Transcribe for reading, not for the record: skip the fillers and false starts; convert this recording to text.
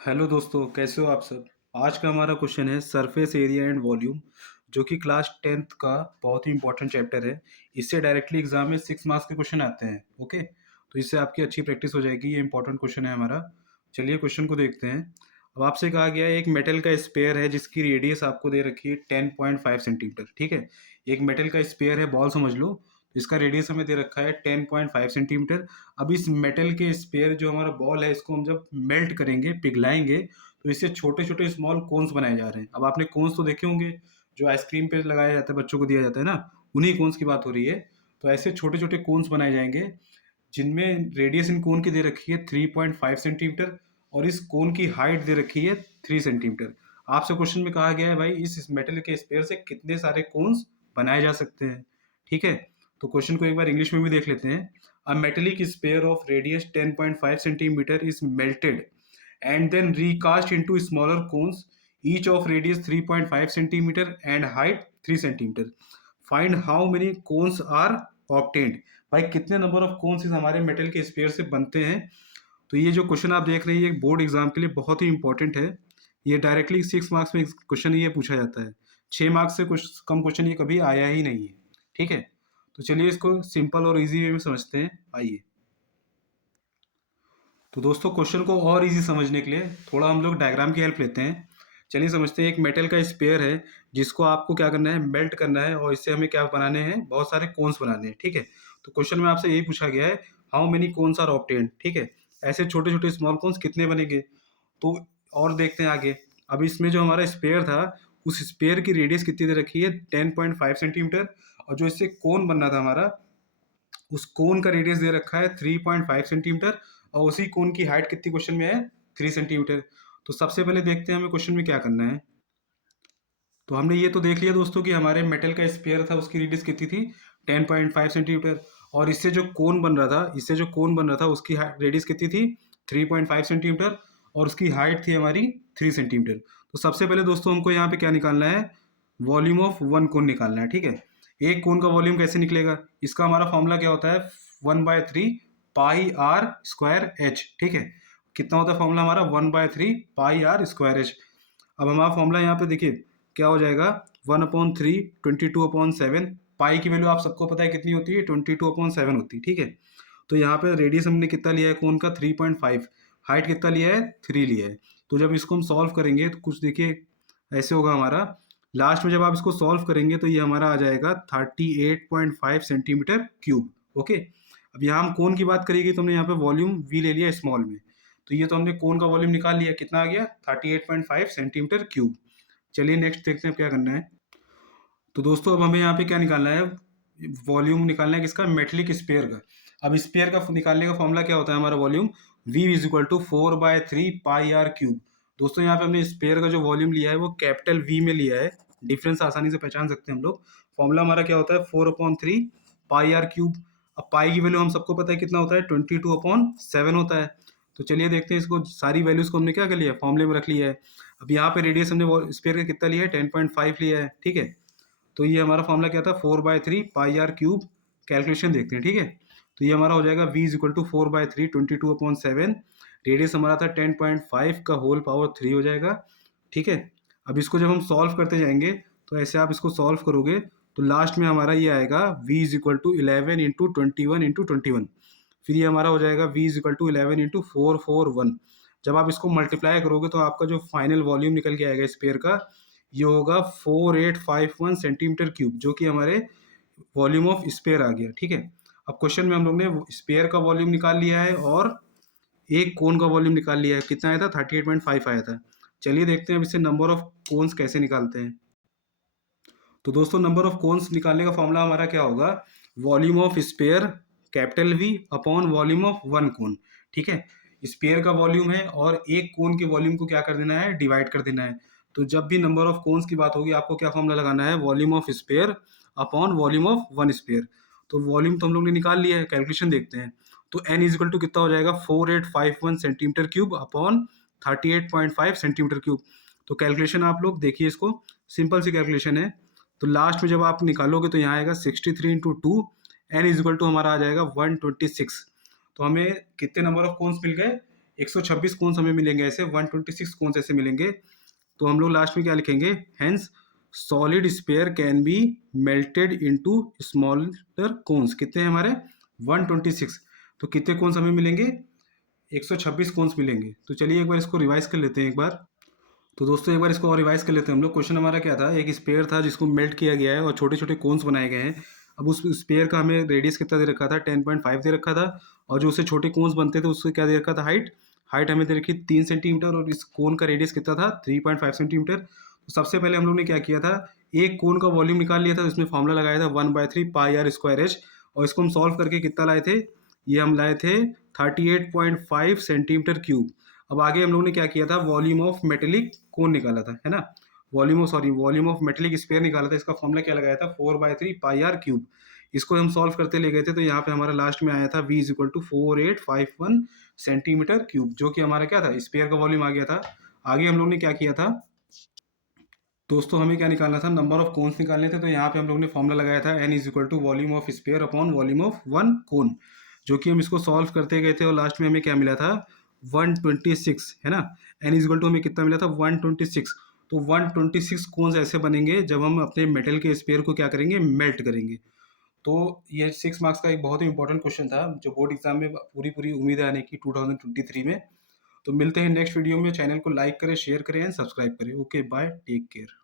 Hello दोस्तों, कैसे हो आप सब। आज का हमारा क्वेश्चन है सरफेस एरिया एंड वॉल्यूम, जो कि क्लास 10th का बहुत ही इंपॉर्टेंट चैप्टर है। इससे डायरेक्टली एग्जाम में 6 मार्क्स के क्वेश्चन आते हैं। ओके, तो इससे आपकी अच्छी प्रैक्टिस हो जाएगी। ये इंपॉर्टेंट क्वेश्चन है हमारा। चलिए क्वेश्चन को देखते हैं। अब आपसे कहा गया है एक मेटल का स्पेयर है जिसकी रेडियस आपको दे रखी है 10.5 सेंटीमीटर। ठीक है, एक मेटल का स्पेयर है, बॉल समझ लो। इसका रेडियस हमें दे रखा है 10.5 सेंटीमीटर। अब इस मेटल के स्पेयर जो हमारा बॉल है, इसको हम जब मेल्ट करेंगे, पिघलाएंगे, तो इससे छोटे छोटे स्मॉल कोन्स बनाए जा रहे हैं। अब आपने कोन्स तो देखे होंगे, जो आइसक्रीम पे लगाया जाता है, बच्चों को दिया जाता है ना, उन्हीं कोन्स की बात हो रही है। तो ऐसे छोटे छोटे कोन्स बनाए जाएंगे जिनमें रेडियस इन कोन की दे रखी है 3.5 सेंटीमीटर, और इस कोन की हाइट दे रखी है 3 सेंटीमीटर। आपसे क्वेश्चन में कहा गया है भाई इस मेटल के स्पेयर से कितने सारे कोन्स बनाए जा सकते हैं। ठीक है, तो क्वेश्चन को एक बार इंग्लिश में भी देख लेते हैं। A metallic sphere of radius 10.5 centimetre is melted and then recast into smaller cones, each of radius 3.5 centimeter and height 3 centimeter. Find how many cones are obtained. भाई कितने नंबर ऑफ कोन्स इस हमारे metal के spare से बनते हैं। तो ये जो क्वेश्चन आप देख रहे हैं, ये बोर्ड एग्जाम के लिए बहुत ही इंपॉर्टेंट है। ये डायरेक्टली 6 मार्क्स में क्वेश्चन ये पूछा जाता है। 6 मार्क्स से कुछ कम क्वेश्चन ये कभी आया ही नहीं है। ठीक है, तो चलिए इसको सिंपल और इजी वे में समझते हैं। आइए, तो दोस्तों क्वेश्चन को और इजी समझने के लिए थोड़ा हम लोग डायग्राम की हेल्प लेते हैं। चलिए समझते हैं। एक मेटल का स्पेयर है जिसको आपको क्या करना है, मेल्ट करना है, और इससे हमें क्या बनाने हैं, बहुत सारे कोन्स बनाने हैं। ठीक है, तो क्वेश्चन में आपसे यही पूछा गया है, how many cones are obtained. ठीक है, ऐसे छोटे छोटे स्मॉल कोन्स कितने बनेंगे। तो और देखते हैं आगे। अब इसमें जो हमारा स्पेयर था, उस स्पेयर की रेडियस कितनी दे रखी है 10.5 सेंटीमीटर, और जो इससे कोन बनना था हमारा, उस कोन का रेडियस दे रखा है 3.5 सेंटीमीटर, और उसी कोन की हाइट कितनी क्वेश्चन में है, 3 सेंटीमीटर। तो सबसे पहले देखते हैं हमें क्वेश्चन में क्या करना है। तो हमने ये तो देख लिया दोस्तों कि हमारे मेटल का स्पेयर था, उसकी रेडियस कितनी थी, 10.5 सेंटीमीटर, और इससे जो कोन बन रहा था, उसकी रेडियस कितनी थी, 3.5 सेंटीमीटर, और उसकी हाइट थी हमारी 3 सेंटीमीटर। तो सबसे पहले दोस्तों हमको यहाँ पे क्या निकालना है, वॉल्यूम ऑफ वन कोन निकालना है। ठीक है, एक कोन का वॉल्यूम कैसे निकलेगा, इसका हमारा फॉर्मूला क्या होता है, 1/3 पाई आर स्क्वायर एच। ठीक है, कितना होता है फॉर्मूला हमारा, 1/3 पाई आर स्क्वायर एच। अब हमारा फॉर्मूला यहाँ पे देखिए क्या हो जाएगा, 1/3 22/7। पाई की वैल्यू आप सबको पता है कितनी होती है, 22/7 होती है। ठीक है, तो यहाँ पे रेडियस हमने कितना लिया है कोन का, 3.5। हाइट कितना लिया है, 3 लिया है। तो जब इसको हम सॉल्व करेंगे तो कुछ देखिए ऐसे होगा हमारा। लास्ट में जब आप इसको सॉल्व करेंगे तो ये हमारा आ जाएगा 38.5 सेंटीमीटर क्यूब। ओके, अब यहाँ हम कोन की बात करेंगे तो हमने यहाँ पे वॉल्यूम वी ले लिया स्मॉल में। तो ये तो हमने कोन का वॉल्यूम निकाल लिया, कितना आ गया, 38.5 सेंटीमीटर क्यूब। चलिए नेक्स्ट देखते हैं अब क्या करना है। तो दोस्तों अब हमें यहाँ पे क्या निकालना है, वॉल्यूम निकालना है किसका, मेटलिक स्पेयर का। अब स्पेयर का निकालने का फॉर्मूला क्या होता है हमारा, volume v is equal to 4/3 pi R cube. दोस्तों यहाँ पे हमने स्पेयर का जो वॉल्यूम लिया है वो कैपिटल V में लिया है, डिफरेंस आसानी से पहचान सकते हैं हम लोग। फॉर्मूला हमारा क्या होता है, 4/3 पाई आर क्यूब। अब पाई की वैल्यू हम सबको पता है कितना होता है, 22/7 होता है। तो चलिए देखते हैं, इसको सारी वैल्यूज को हमने क्या कर लिया, फॉर्मूले में रख लिया है। अब यहाँ पे रेडियस हमने स्पेयर का कितना लिया है, 10.5 लिया है। ठीक है, तो ये हमारा फॉर्मूला क्या था, 4/3 पाई आर क्यूब। कैलकुलेशन देखते हैं। ठीक है, तो ये हमारा हो जाएगा v is equal to 4/3 22/7। Radius हमारा था 10.5 का होल पावर 3 हो जाएगा। ठीक है, अब इसको जब हम सॉल्व करते जाएंगे तो ऐसे आप इसको सॉल्व करोगे तो लास्ट में हमारा ये आएगा v इज इक्वल टू 11 × 21 × 21। फिर ये हमारा हो जाएगा v इज इक्वल टू 11 × 441। जब आप इसको मल्टीप्लाई करोगे तो आपका जो फाइनल वॉल्यूम निकल के आएगा स्पेयर का, ये होगा 4851 सेंटीमीटर क्यूब, जो कि हमारे वॉल्यूम ऑफ स्पेयर आ गया। ठीक है, अब क्वेश्चन में हम लोग ने स्पेयर का वॉल्यूम निकाल लिया है और एक कोन का वॉल्यूम निकाल लिया है। कितना आया था, 38.5 आया था। चलिए देखते हैं अब इससे नंबर ऑफ कोन्स कैसे निकालते हैं। तो दोस्तों नंबर ऑफ कोन्स निकालने का फॉर्मूला हमारा क्या होगा, volume of sphere capital V upon volume of one cone. ठीक है, स्पेयर का वॉल्यूम है और एक कोन के वॉल्यूम को क्या कर देना है, डिवाइड कर देना है। तो जब भी नंबर ऑफ कोन्स की बात होगी आपको क्या फॉर्मूला लगाना है, volume of sphere upon volume of one sphere. तो वॉल्यूम तो हम लोग ने निकाल लिया है, कैलकुलेशन देखते हैं। तो n इज इक्वल टू कितना हो जाएगा, 4851 centimetre cube upon 38.5 centimetre cube. तो कैलकुलेशन आप लोग देखिए, इसको सिंपल सी कैलकुलेशन है। तो लास्ट में जब आप निकालोगे तो यहाँ आएगा 63 × 2। n इज इक्वल टू हमारा आ जाएगा 126। तो हमें कितने नंबर ऑफ कोन्स मिल गए, 126 कोन्स हमें मिलेंगे ऐसे, 126 कोन्स ऐसे मिलेंगे। तो हम लोग लास्ट में क्या लिखेंगे, hence solid sphere can be melted into smaller cones. कितने हैं हमारे, 126। तो कितने कोन्स हमें मिलेंगे, 126 कोन्स मिलेंगे। तो चलिए एक बार इसको रिवाइज कर लेते हैं एक बार। तो दोस्तों एक बार इसको और रिवाइज कर लेते हैं हम लोग। क्वेश्चन हमारा क्या था, एक स्पेयर था जिसको मेल्ट किया गया है और छोटे छोटे कोन्स बनाए गए हैं। अब उस स्पेयर का हमें रेडियस कितना दे रखा था, 10.5 दे रखा था, और जो उससे छोटे कोन्स बनते थे उससे क्या दे रखा था, हाइट। हाइट हमें दे रखी 3 सेंटीमीटर, और इस कोन का रेडियस कितना था, 3.5 सेंटीमीटर। तो सबसे पहले हम लोग ने क्या किया था, एक कोन का वॉल्यूम निकाल लिया था, इसमें फॉर्मूला लगाया था 1/3 पाई आर स्क्वायर एच, और इसको हम सॉल्व करके कितना लाए थे, ये हम लाए थे 38.5 सेंटीमीटर क्यूब। अब आगे हम लोग ने क्या किया था, वॉल्यूम ऑफ मेटेलिक कोन निकाला था, है ना, वॉल्यूम ऑफ मेटेलिक स्फीयर निकाला था। इसका फॉर्मूला क्या लगाया था, 4/3 पाई आर क्यूब। इसको हम सॉल्व करते ले गए थे, तो यहाँ पे हमारा लास्ट में आया था v is equal to 4851 centimetre cube, जो कि हमारा क्या था, स्फीयर का वॉल्यूम आ गया था। आगे हम लोग ने क्या किया था दोस्तों, हमें क्या निकालना था, नंबर ऑफ कोन्स निकालने थे। तो यहाँ पे हम लोग ने फॉर्मूला लगाया था n is equal to volume of sphere upon volume of one cone, जो कि हम इसको सॉल्व करते गए थे, और लास्ट में हमें क्या मिला था, 126, है ना। n इज इक्वल टू हमें कितना मिला था, 126। तो 126 कोन्स ऐसे बनेंगे जब हम अपने मेटल के स्फीयर को क्या करेंगे, मेल्ट करेंगे। तो ये 6 मार्क्स का एक बहुत ही इंपॉर्टेंट क्वेश्चन था, जो बोर्ड एग्जाम में पूरी पूरी उम्मीद है आने की 2023 में। तो मिलते हैं नेक्स्ट वीडियो में। चैनल को लाइक करें, शेयर करें एंड सब्सक्राइब करें। Okay bye, take care.